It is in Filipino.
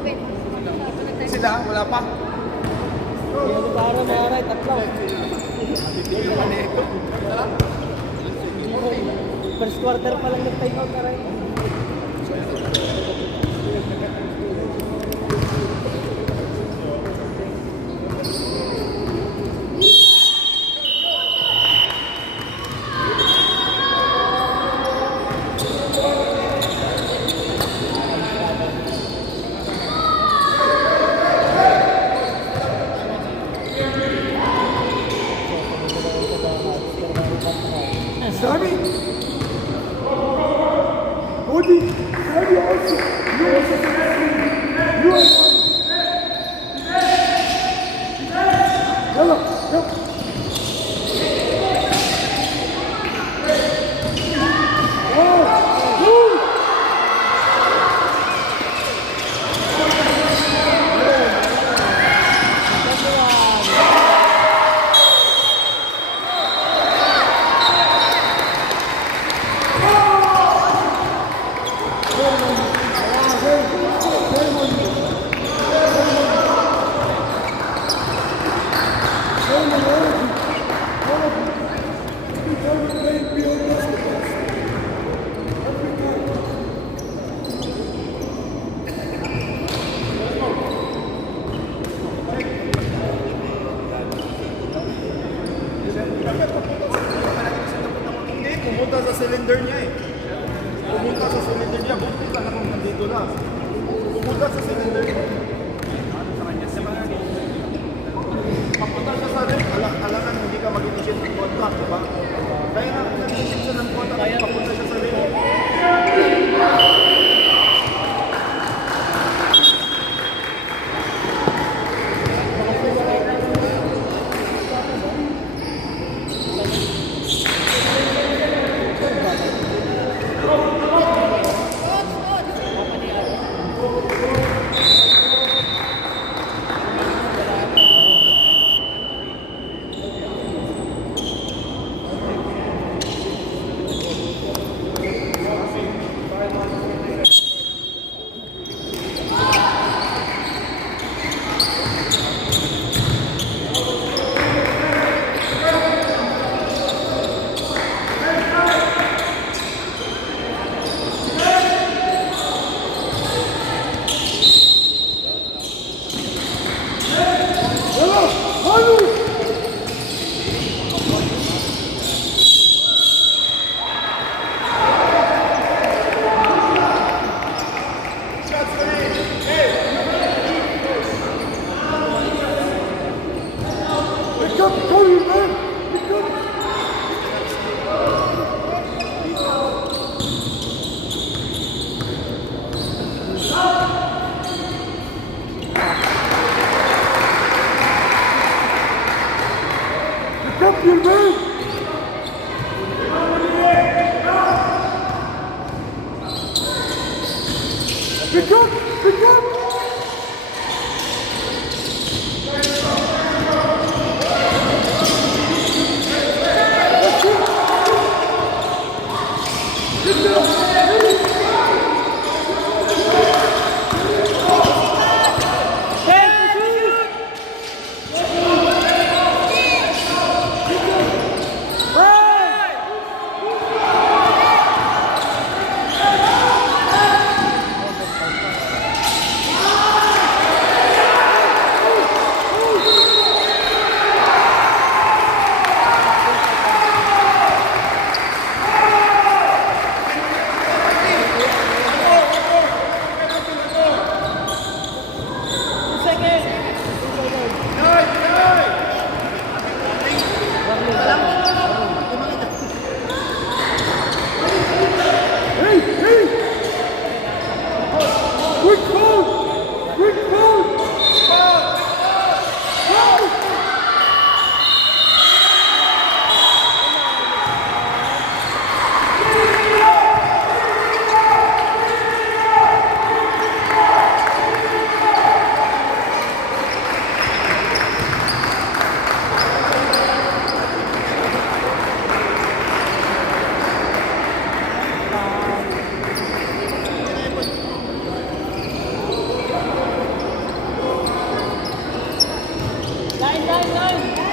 Sila, wala pa. Para maray, tatlo. First quarter pa lang nag-time out na rin. Sami! Odi! Sami also! You also You are one! Yalla! Yalla! Pumunta sa cylinder niya eh. Pumunta sa cylinder niya. Buti talaga kung nandito lang. Pumunta sa cylinder niya. Papunta siya sa rin. Alangan hindi ka mag-initiate ng contact, diba? Kaya nga, nag-initiate siya ng contact. Papunta siya sa rin. Champion man! Pick up! Pick up! Line, line, line!